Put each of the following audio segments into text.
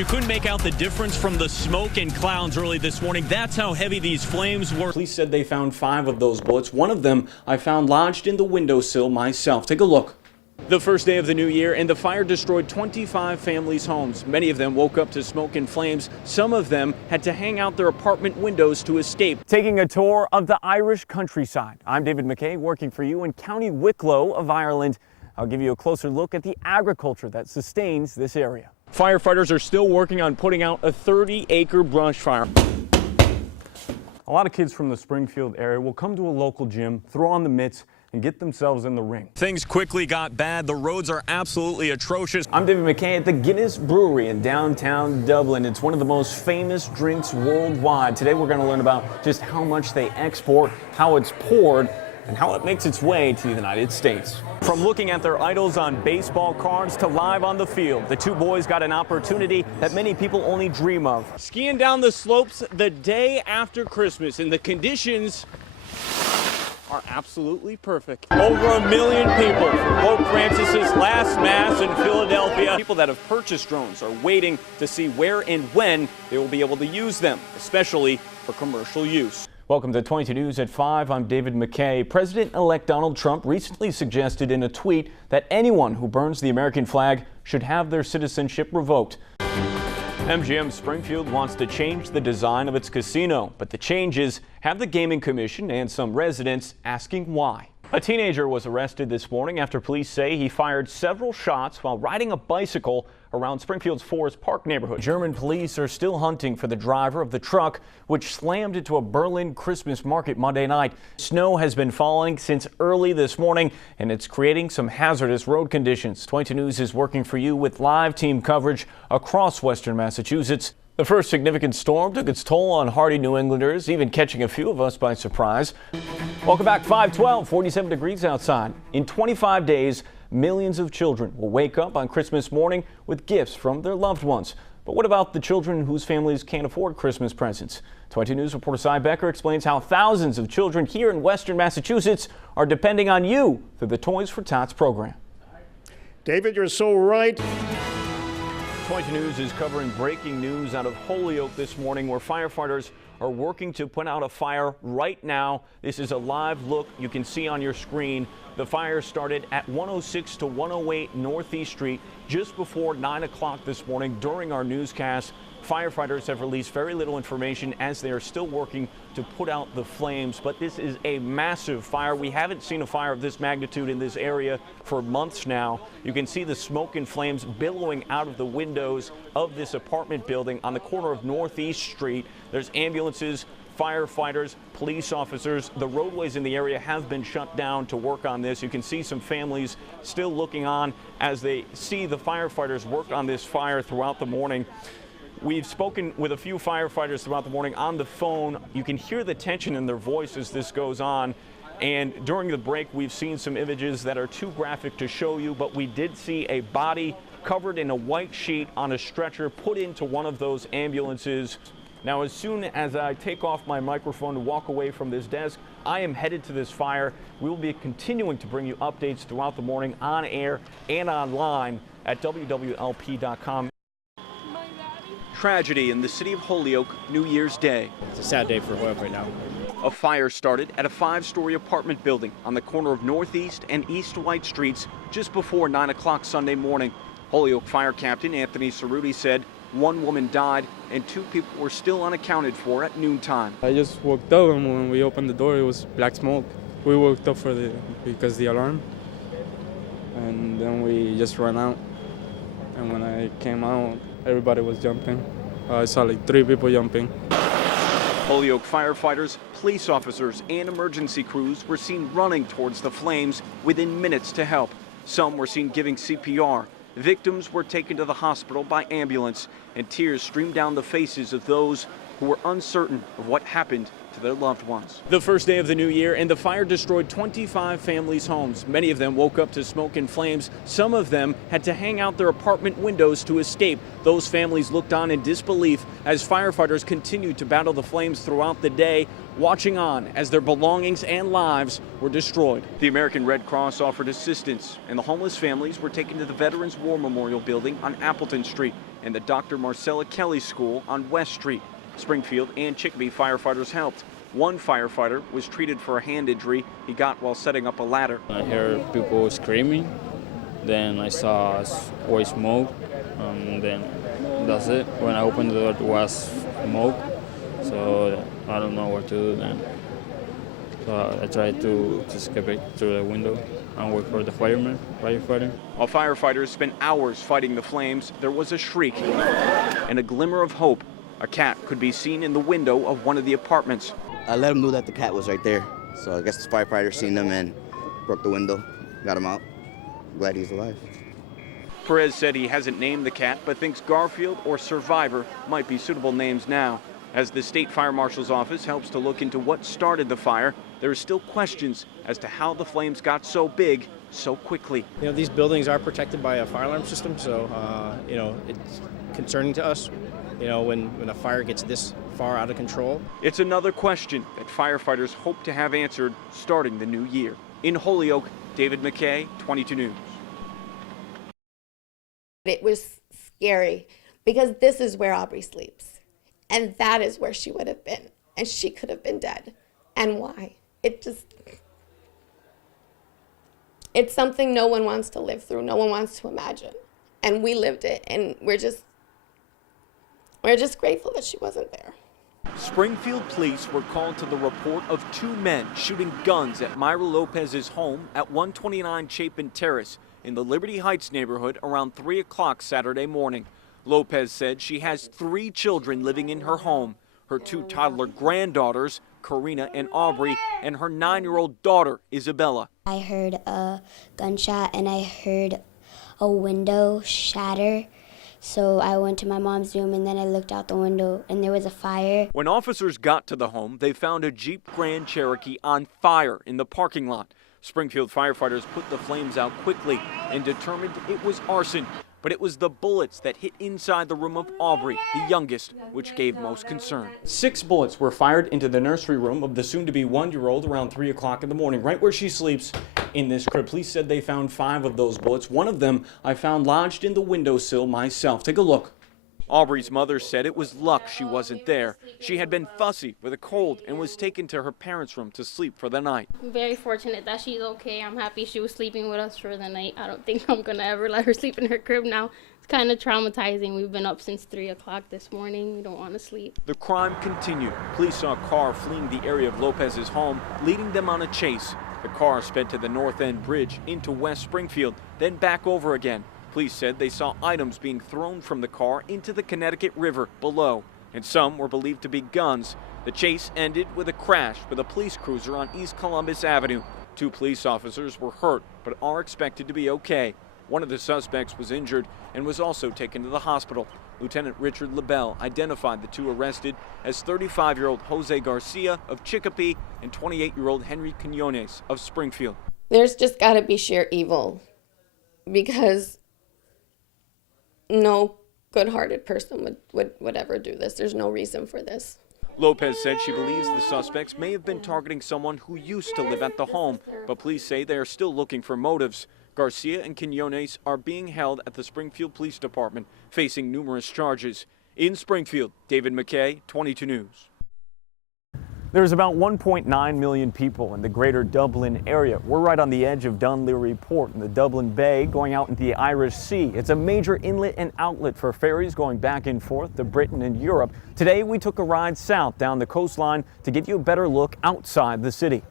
You couldn't make out the difference from the smoke and clouds early this morning. That's how heavy these flames were. Police said they found 5 of those bullets. One of them I found lodged in the windowsill myself. Take a look. The first day of the new year, and the fire destroyed 25 families' homes. Many of them woke up to smoke and flames. Some of them had to hang out their apartment windows to escape. Taking a tour of the Irish countryside. I'm David McKay, working for you in County Wicklow of Ireland. I'll give you a closer look at the agriculture that sustains this area. Firefighters are still working on putting out a 30-acre brush fire. A lot of kids from the Springfield area will come to a local gym, throw on the mitts, and get themselves in the ring. Things quickly got bad. The roads are absolutely atrocious. I'm David McKay at the Guinness Brewery in downtown Dublin. It's one of the most famous drinks worldwide. Today we're going to learn about just how much they export, how it's poured, and how it makes its way to the United States. From looking at their idols on baseball cards to live on the field, the two boys got an opportunity that many people only dream of. Skiing down the slopes the day after Christmas, and the conditions are absolutely perfect. Over 1 million people for Pope Francis's last Mass in Philadelphia. People that have purchased drones are waiting to see where and when they will be able to use them, especially for commercial use. Welcome to 22 News at 5. I'm David McKay. President-elect Donald Trump recently suggested in a tweet that anyone who burns the American flag should have their citizenship revoked. MGM Springfield wants to change the design of its casino, but the changes have the Gaming Commission and some residents asking why. A teenager was arrested this morning after police say he fired several shots while riding a bicycle around Springfield's Forest Park neighborhood. German police are still hunting for the driver of the truck, which slammed into a Berlin Christmas market Monday night. Snow has been falling since early this morning, and it's creating some hazardous road conditions. 22 News is working for you with live team coverage across western Massachusetts. The first significant storm took its toll on hardy New Englanders, even catching a few of us by surprise. Welcome back. 5:12, 47 degrees outside. In 25 days, millions of children will wake up on Christmas morning with gifts from their loved ones. But what about the children whose families can't afford Christmas presents? 22 News reporter Cy Becker explains how thousands of children here in western Massachusetts are depending on you through the Toys for Tots program. David, you're so right. 22 News is covering breaking news out of Holyoke this morning, where firefighters are working to put out a fire right now. This is a live look you can see on your screen. The fire started at 106 to 108 Northeast Street just before 9 o'clock this morning. During our newscast, firefighters have released very little information as they are still working to put out the flames. But this is a massive fire. We haven't seen a fire of this magnitude in this area for months now. You can see the smoke and flames billowing out of the windows of this apartment building on the corner of Northeast Street. There's ambulances, firefighters, police officers. The roadways in the area have been shut down to work on this. You can see some families still looking on as they see the firefighters work on this fire throughout the morning. We've spoken with a few firefighters throughout the morning on the phone. You can hear the tension in their voice as this goes on. And during the break, we've seen some images that are too graphic to show you, but we did see a body covered in a white sheet on a stretcher put into one of those ambulances. Now, as soon as I take off my microphone to walk away from this desk, I am headed to this fire. We will be continuing to bring you updates throughout the morning on air and online at WWLP.com. Tragedy in the city of Holyoke, New Year's Day. It's a sad day for Holyoke right now. A fire started at a 5-story apartment building on the corner of Northeast and East White Streets just before 9 o'clock Sunday morning. Holyoke Fire Captain Anthony Cerruti said 1 woman died and 2 people were still unaccounted for at noontime. I just woke up, and when we opened the door, it was black smoke. We woke up because the alarm, and then we just ran out. And when I came out, everybody was jumping. I saw like 3 people jumping. Holyoke firefighters, police officers, and emergency crews were seen running towards the flames within minutes to help. Some were seen giving CPR. Victims were taken to the hospital by ambulance, and tears streamed down the faces of those who were uncertain of what happened to their loved ones. The first day of the new year, and the fire destroyed 25 families' homes. Many of them woke up to smoke and flames. Some of them had to hang out their apartment windows to escape. Those families looked on in disbelief as firefighters continued to battle the flames throughout the day, watching on as their belongings and lives were destroyed. The American Red Cross offered assistance, and the homeless families were taken to the Veterans War Memorial Building on Appleton Street. and the Dr. Marcella Kelly School on West Street. Springfield and Chicopee firefighters helped. One firefighter was treated for a hand injury he got while setting up a ladder. I heard people screaming, then I saw white smoke, and then that's it. When I opened the door, it was smoke, so I don't know what to do then. So I tried to escape it through the window and wait for the firefighter. While firefighters spent hours fighting the flames, there was a shriek and a glimmer of hope. A cat could be seen in the window of one of the apartments. I let him know that the cat was right there. So I guess the firefighter seen him and broke the window, got him out. Glad he's alive. Perez said he hasn't named the cat, but thinks Garfield or Survivor might be suitable names now. As the state fire marshal's office helps to look into what started the fire, there are still questions as to how the flames got so big so quickly. You know, these buildings are protected by a fire alarm system, so you know, it's concerning to us, you know, when a fire gets this far out of control. It's another question that firefighters hope to have answered starting the new year. In Holyoke, David McKay, 22 News. It was scary because this is where Aubrey sleeps. And that is where she would have been. And she could have been dead. And why? It's something no one wants to live through. No one wants to imagine. And we lived it. And we're just grateful that she wasn't there. Springfield police were called to the report of two men shooting guns at Myra Lopez's home at 129 Chapin Terrace in the Liberty Heights neighborhood around 3 o'clock Saturday morning. Lopez said she has 3 children living in her home, her 2 toddler granddaughters, Karina and Aubrey, and her 9-year-old daughter, Isabella. I heard a gunshot and I heard a window shatter. So I went to my mom's room and then I looked out the window and there was a fire. When officers got to the home, they found a Jeep Grand Cherokee on fire in the parking lot. Springfield firefighters put the flames out quickly and determined it was arson. But it was the bullets that hit inside the room of Aubrey, the youngest, which gave most concern. 6 bullets were fired into the nursery room of the soon-to-be 1-year-old around 3 o'clock in the morning, right where she sleeps in this crib. Police said they found 5 of those bullets. One of them I found lodged in the windowsill myself. Take a look. Aubrey's mother said it was luck she wasn't there. She had been fussy with a cold and was taken to her parents' room to sleep for the night. I'm very fortunate that she's okay. I'm happy she was sleeping with us for the night. I don't think I'm gonna ever let her sleep in her crib now. It's kind of traumatizing. We've been up since 3 o'clock this morning. We don't want to sleep. The crime continued. Police saw a car fleeing the area of Lopez's home, leading them on a chase. The car sped to the North End Bridge into West Springfield, then back over again. Police said they saw items being thrown from the car into the Connecticut River below, and some were believed to be guns. The chase ended with a crash with a police cruiser on East Columbus Avenue. 2 police officers were hurt, but are expected to be okay. One of the suspects was injured and was also taken to the hospital. Lieutenant Richard LaBelle identified the 2 arrested as 35-year-old Jose Garcia of Chicopee and 28-year-old Henry Quinones of Springfield. There's just got to be sheer evil because no good-hearted person would ever do this. There's no reason for this. Lopez said she believes the suspects may have been targeting someone who used to live at the home, but police say they are still looking for motives. Garcia and Quinones are being held at the Springfield Police Department, facing numerous charges. In Springfield, David McKay, 22 News. There's about 1.9 million people in the greater Dublin area. We're right on the edge of Dunleary Port in the Dublin Bay going out into the Irish Sea. It's a major inlet and outlet for ferries going back and forth to Britain and Europe. Today we took a ride south down the coastline to get you a better look outside the city.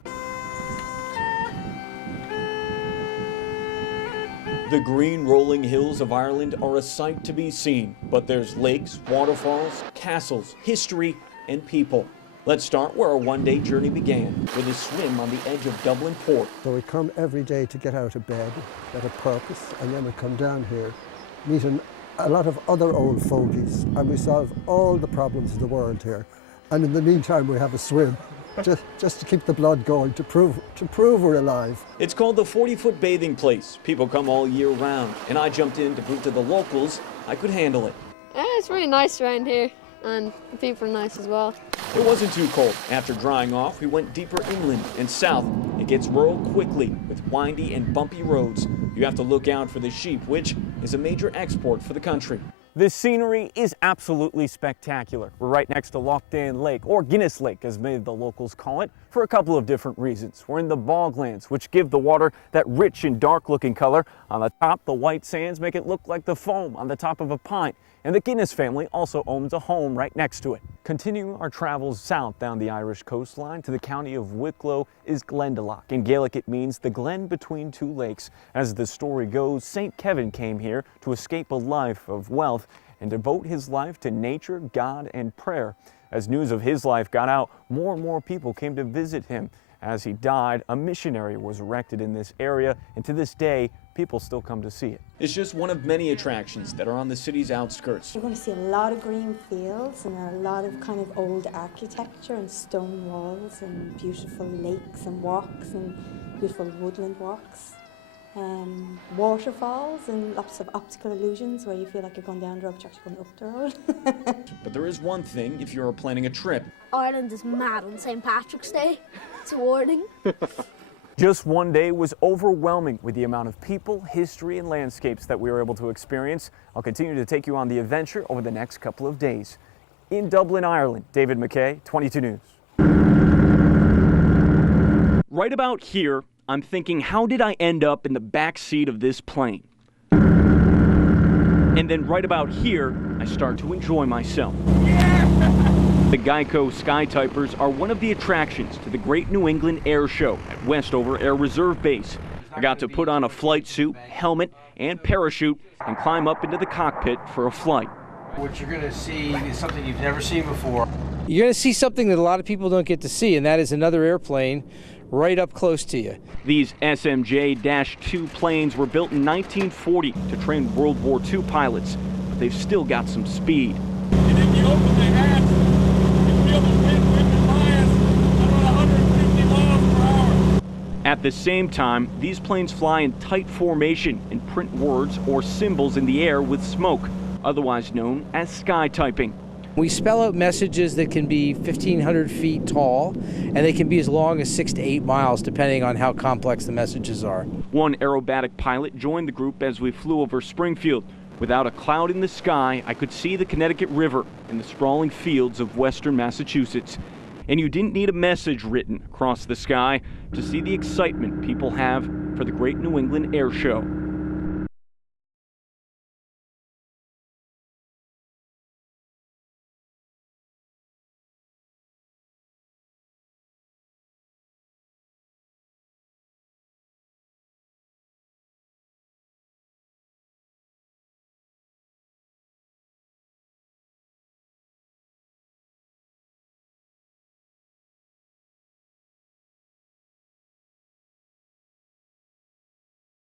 The green rolling hills of Ireland are a sight to be seen, but there's lakes, waterfalls, castles, history, and people. Let's start where our one-day journey began, with a swim on the edge of Dublin Port. So we come every day to get out of bed, get a purpose, and then we come down here, meeting a lot of other old fogies, and we solve all the problems of the world here. And in the meantime, we have a swim, just to keep the blood going, to prove we're alive. It's called the 40-foot bathing place. People come all year round, and I jumped in to prove to the locals I could handle it. Yeah, it's really nice around here, and the people are nice as well. It wasn't too cold. After drying off, we went deeper inland and south. It gets rural quickly with windy and bumpy roads. You have to look out for the sheep, which is a major export for the country. This scenery is absolutely spectacular. We're right next to Lochdan Lake, or Guinness Lake as many of the locals call it, for a couple of different reasons. We're in the boglands, which give the water that rich and dark looking color. On the top, the white sands make it look like the foam on the top of a pint. And the Guinness family also owns a home right next to it. Continuing our travels south down the Irish coastline to the county of Wicklow is Glendalough. In Gaelic, it means the glen between two lakes. As the story goes, St. Kevin came here to escape a life of wealth and devote his life to nature, God, and prayer. As news of his life got out, more and more people came to visit him. As he died, a missionary was erected in this area, and to this day, people still come to see it. It's just one of many attractions that are on the city's outskirts. You're going to see a lot of green fields and a lot of kind of old architecture and stone walls and beautiful lakes and walks and beautiful woodland walks. Waterfalls and lots of optical illusions where you feel like you're going down the road but you're actually going up the road. But there is one thing if you're planning a trip. Ireland is mad on St. Patrick's Day. It's a warning. Just one day was overwhelming with the amount of people, history, and landscapes that we were able to experience. I'll continue to take you on the adventure over the next couple of days. In Dublin, Ireland, David McKay, 22 News. Right about here, I'm thinking, how did I end up in the back seat of this plane? And then right about here, I start to enjoy myself. The Geico Skytypers are one of the attractions to the Great New England Air Show at Westover Air Reserve Base. I got to put on a flight suit, helmet, and parachute and climb up into the cockpit for a flight. What you're going to see is something you've never seen before. You're going to see something that a lot of people don't get to see, and that is another airplane right up close to you. These SMJ-2 planes were built in 1940 to train World War II pilots, but they've still got some speed. And if you open the hatch, you feel the wind whipping by us at 150 miles per hour. At the same time, these planes fly in tight formation and print words or symbols in the air with smoke, otherwise known as skytyping. We spell out messages that can be 1,500 feet tall, and they can be as long as 6 to 8 miles, depending on how complex the messages are. One aerobatic pilot joined the group as we flew over Springfield. Without a cloud in the sky, I could see the Connecticut River and the sprawling fields of western Massachusetts. And you didn't need a message written across the sky to see the excitement people have for the Great New England Air Show.